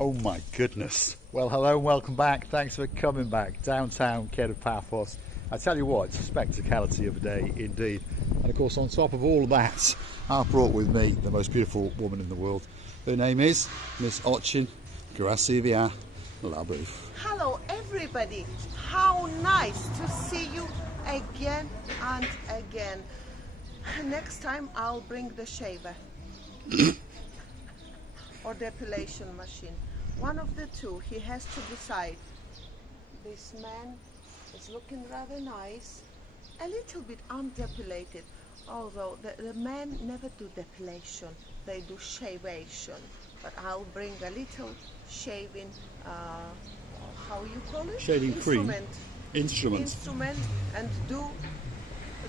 Oh my goodness. Well, hello and welcome back. Thanks for coming back. Downtown Kato Paphos. I tell you what, it's a spectacality of a day indeed. And of course, on top of all of that, I've brought with me the most beautiful woman in the world. Her name is Miss Ochin Gracivia Labuf. Hello everybody. How nice to see you again and again. Next time I'll bring the shaver or depilation machine. One of the two. He has to decide. This man is looking rather nice, a little bit undepilated, although the men never do depilation, they do shavation. But I'll bring a little shaving, how you call it? Shaving cream. Instrument. And do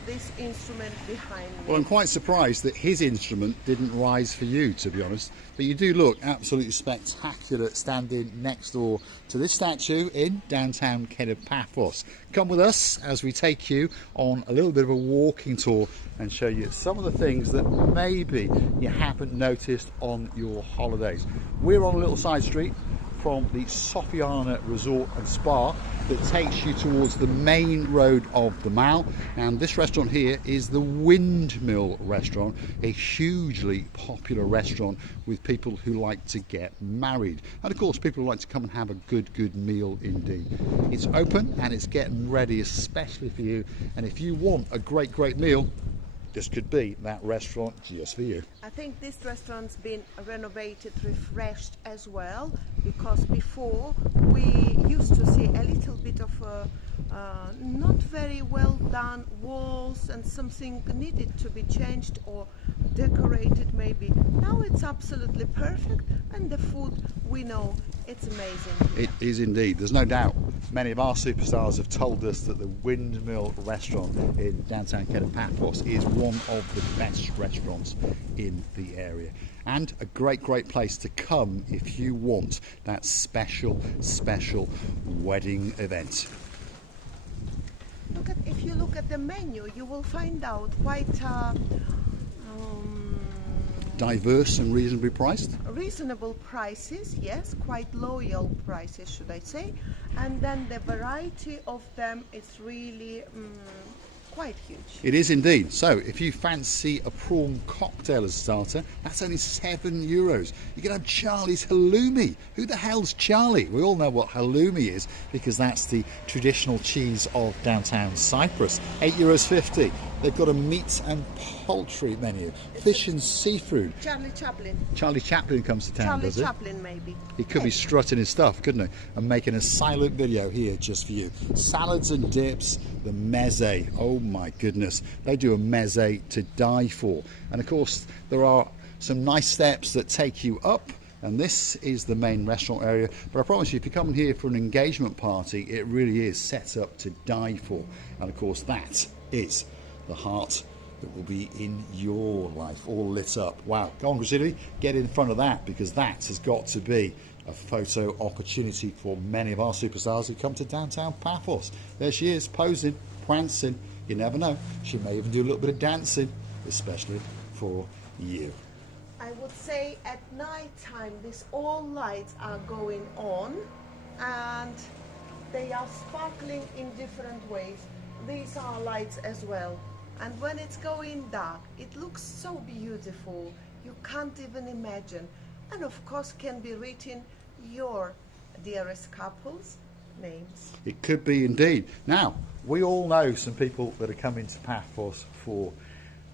this instrument behind me. Well, I'm quite surprised that his instrument didn't rise for you, to be honest. But you do look absolutely spectacular standing next door to this statue in downtown Kato Paphos. Come with us as we take you on a little bit of a walking tour and show you some of the things that maybe you haven't noticed on your holidays. We're on a little side street from the Sophi Resort and Spa that takes you towards the main road of the mall, and this restaurant here is the Windmill Restaurant, a hugely popular restaurant with people who like to get married, and of course people who like to come and have a good meal indeed. It's open and it's getting ready especially for you, and if you want a great meal, this could be that restaurant just for you. I think this restaurant's been renovated, refreshed as well, because before we used to see a little bit of not very well done walls and something needed to be changed or decorated maybe. Now it's absolutely perfect, and the food, we know it's amazing. It is indeed, there's no doubt. Many of our superstars have told us that the Windmill Restaurant in downtown Kato Paphos is one of the best restaurants in the area, and a great place to come if you want that special wedding event. If you look at the menu, you will find out quite diverse and reasonably priced. Reasonable prices, yes, quite loyal prices, should I say, and then the variety of them is really quite huge. It is indeed. So if you fancy a prawn cocktail as a starter, that's only €7. You can have Charlie's halloumi. Who the hell's Charlie? We all know what halloumi is because that's the traditional cheese of downtown Cyprus. €8.50. They've got a meat and poultry menu, fish and seafood. Charlie Chaplin. Charlie Chaplin comes to town, does he? Charlie Chaplin, maybe. He could be strutting his stuff, couldn't he? And making a silent video here just for you. Salads and dips, the meze. Oh my goodness. They do a meze to die for. And of course, there are some nice steps that take you up. And this is the main restaurant area. But I promise you, if you're coming here for an engagement party, it really is set up to die for. And of course, that is the heart that will be in your life, all lit up. Wow, go on Gracivia, get in front of that, because that has got to be a photo opportunity for many of our superstars who come to downtown Paphos. There she is, posing, prancing. You never know, she may even do a little bit of dancing, especially for you. I would say at night time, all lights are going on and they are sparkling in different ways. These are lights as well. And when it's going dark, it looks so beautiful, you can't even imagine. And of course can be written your dearest couple's names. It could be indeed. Now, we all know some people that are coming to Paphos for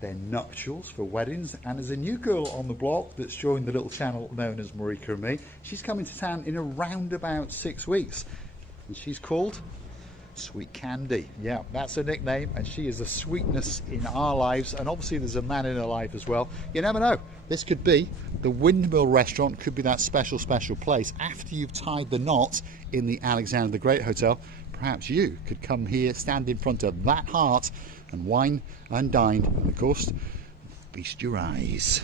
their nuptials, for weddings, and there's a new girl on the block that's joined the little channel known as Marika and me. She's coming to town in around about 6 weeks, and she's called Sweet Candy. Yeah, that's her nickname, and she is the sweetness in our lives, and obviously there's a man in her life as well. You never know, this could be the Windmill Restaurant, could be that special place. After you've tied the knot in the Alexander the Great Hotel, perhaps you could come here, stand in front of that heart and wine and dine, and of course feast your eyes.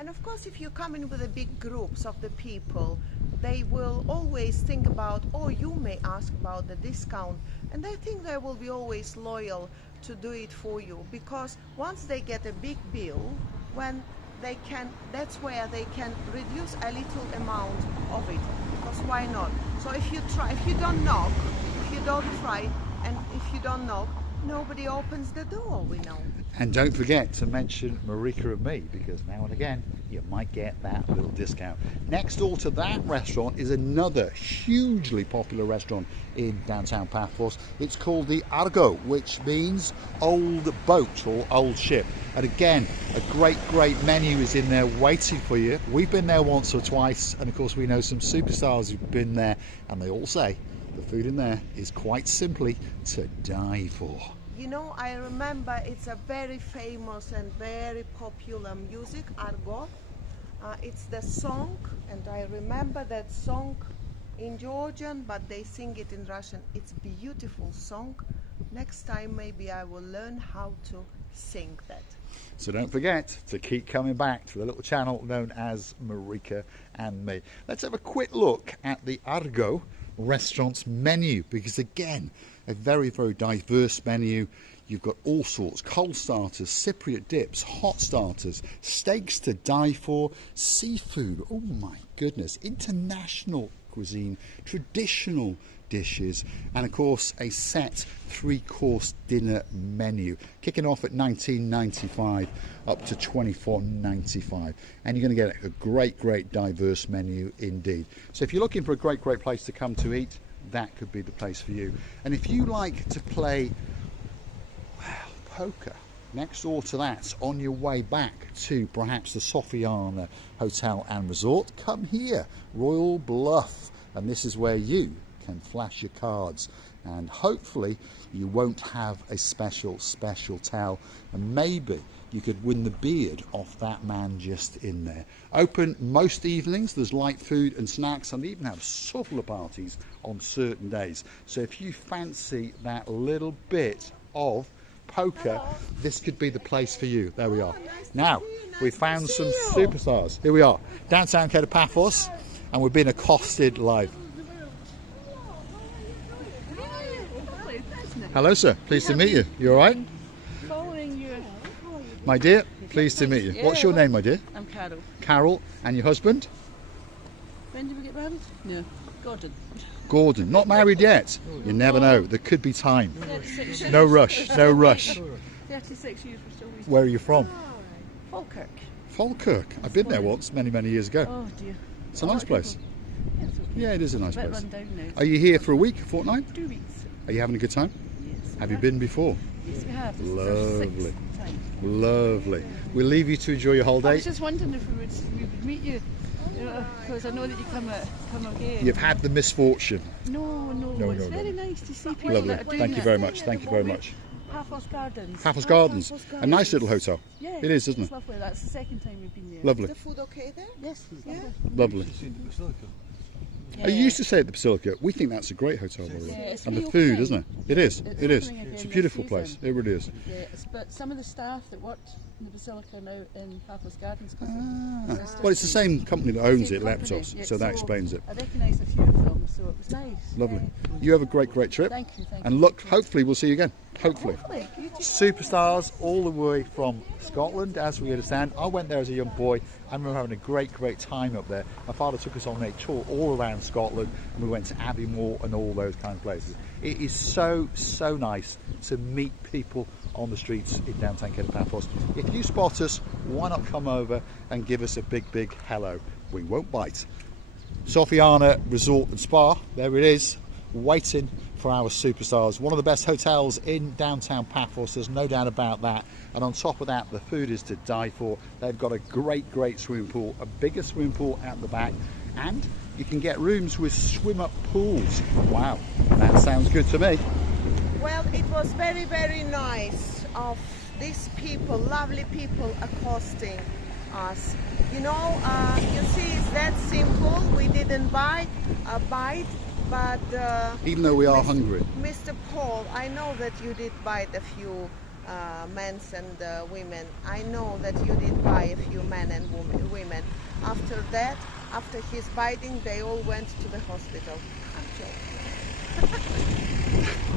And of course, if you come in with the big groups of the people, they will always think about, or you may ask about the discount, and I think they will be always loyal to do it for you, because once they get a big bill, when they can, that's where they can reduce a little amount of it. because why not? So if you try, if you don't knock, if you don't try, and if you don't knock, nobody opens the door, we know. And don't forget to mention Marika and me, because now and again you might get that little discount. Next door to that restaurant is another hugely popular restaurant in downtown Paphos. It's called the Argo, which means old boat or old ship. And again, a great menu is in there waiting for you. We've been there once or twice, and of course we know some superstars who've been there, and they all say the food in there is quite simply to die for. You know, I remember it's a very famous and very popular music, Argo. It's the song, and I remember that song in Georgian, but they sing it in Russian. It's a beautiful song. Next time maybe I will learn how to sing that. So don't forget to keep coming back to the little channel known as Marika and me. Let's have a quick look at the Argo restaurant's menu, because again, a very diverse menu. You've got all sorts: cold starters, Cypriot dips, hot starters, steaks to die for, seafood, oh my goodness, international cuisine, traditional dishes, and of course a set 3-course dinner menu, kicking off at $19.95 up to $24.95, and you're going to get a great diverse menu indeed. So if you're looking for a great place to come to eat, that could be the place for you. And if you like to play, well, poker, next door to that, on your way back to perhaps the Sophi Hotel and Resort, come here, Royal Bluff, and this is where you can flash your cards, and hopefully you won't have a special towel, and maybe you could win the beard off that man just in there. Open most evenings, there's light food and snacks, and they even have supper parties on certain days. So if you fancy that little bit of poker, this could be the place for you. There we are. Now we found some superstars. Here we are, downtown Kato Paphos, and we've been accosted live. Hello sir, pleased to meet you. You alright? Following you. My dear, pleased to meet you. What's your name, my dear? I'm Carol. Carol. And your husband? When did we get married? No, Gordon. Gordon. Not married yet? You never know, there could be time. No rush, no rush. 36 years, we're still Where are you from? Falkirk. Falkirk. I've been there once, many years ago. Oh dear. It's a nice place. Yeah, it's okay. Yeah, it is a nice A bit place. run down now. Are you here for a week, a fortnight? 2 weeks. Are you having a good time? Yes. Have you been before? Yes, we have. This is our Lovely. 6th time. Lovely. We'll leave you to enjoy your I holiday. was just wondering if we would meet you, because I know that you come again. You've had the misfortune. No, it's very nice to see people Lovely. that are doing Thank you it. very much. Thank you very much. Paphos Gardens. Paphos Gardens. A nice little hotel. Yeah, It is, isn't it's it? lovely. That's the second time we've been there. Lovely. The food okay there? Yes, it's Yeah. lovely. Lovely. Yeah. I used to stay at the Basilica. We think that's a great hotel, by the way. Yeah, it's And the really food, okay. isn't it? It is. It's It is. opening again It's a this beautiful season. place. It really is. Yes, but some of the staff that worked in the Basilica now in Paphos Gardens. Well, it's the same company that owns it, Laptops, so that explains it. I recognised a few of them, so it was nice. Lovely. Yeah. You have a great trip. Thank you. And look, hopefully we'll see you again. Hopefully. Hopefully. You too. Superstars all the way from Scotland, as we understand. I went there as a young boy. I remember having a great time up there. My father took us on a tour all around Scotland, and we went to Abbeymoor and all those kind of places. It is so nice to meet people on the streets in downtown Kato Paphos. If you spot us, why not come over and give us a big hello? We won't bite. Sophi Resort and Spa, there it is, waiting for our superstars. One of the best hotels in downtown Paphos, there's no doubt about that. And on top of that, the food is to die for. They've got a great swimming pool, a bigger swimming pool at the back, and you can get rooms with swim-up pools. Wow, that sounds good to me. Well, it was very nice of these people, lovely people accosting us. You know, you see, it's that simple. We didn't buy a bite, but Even though we are hungry. Mr. Paul, I know that you did bite a few men and women. I know that you did buy a few men and women. After that, after his biting, they all went to the hospital. I'm joking.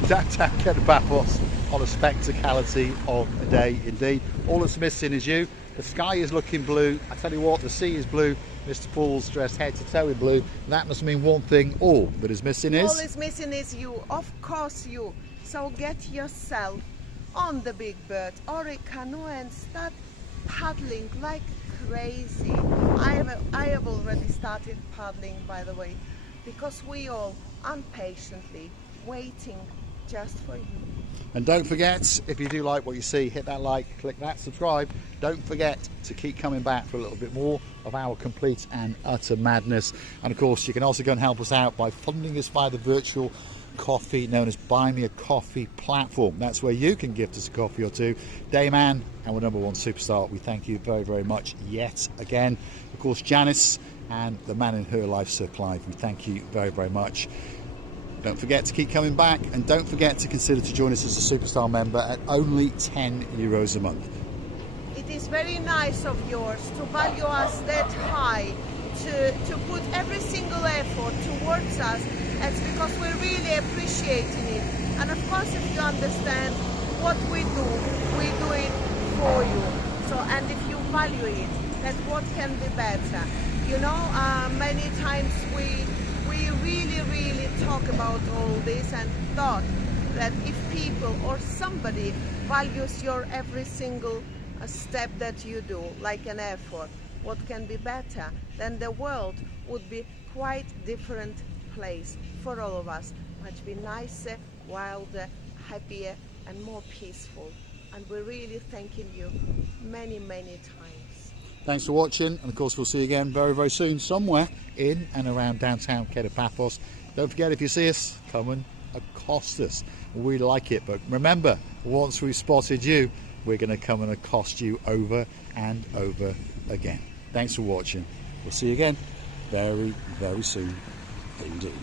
Downtown Kato Paphos on a spectacality of a day indeed. All that's missing is you. The sky is looking blue. I tell you what, the sea is blue. Mr. Paul's dressed head to toe in blue. That must mean one thing. All that is missing is... All is missing is you, of course you. So get yourself on the big bird or a canoe and start paddling like crazy. I have already started paddling, by the way, because we all impatiently waiting just for you. And don't forget, if you do like what you see, hit that like, click that subscribe. Don't forget to keep coming back for a little bit more of our complete and utter madness. And of course, you can also go and help us out by funding us via the virtual coffee known as Buy Me a Coffee platform. That's where you can gift us a coffee or two. Dayman, our #1 superstar, we thank you very, very much yet again. Of course, Janice and the man in her life, Sir Clive, we thank you very, very much. Don't forget to keep coming back, and don't forget to consider to join us as a superstar member at only €10 a month. It is very nice of yours to value us that high, to put every single effort towards us. It's because we're really appreciating it. And of course, if you understand what we do it for you. So, and if you value it, then what can be better? You know, many times we really talk about all this and thought that if people or somebody values your every single step that you do, like an effort, what can be better? Then the world would be quite different place for all of us. Much be nicer, wilder, happier and more peaceful. And we're really thanking you many times. Thanks for watching, and of course we'll see you again very, very soon somewhere in and around downtown Kato Paphos. Don't forget, if you see us, come and accost us. We like it, but remember, once we've spotted you, we're going to come and accost you over and over again. Thanks for watching. We'll see you again very, very soon indeed.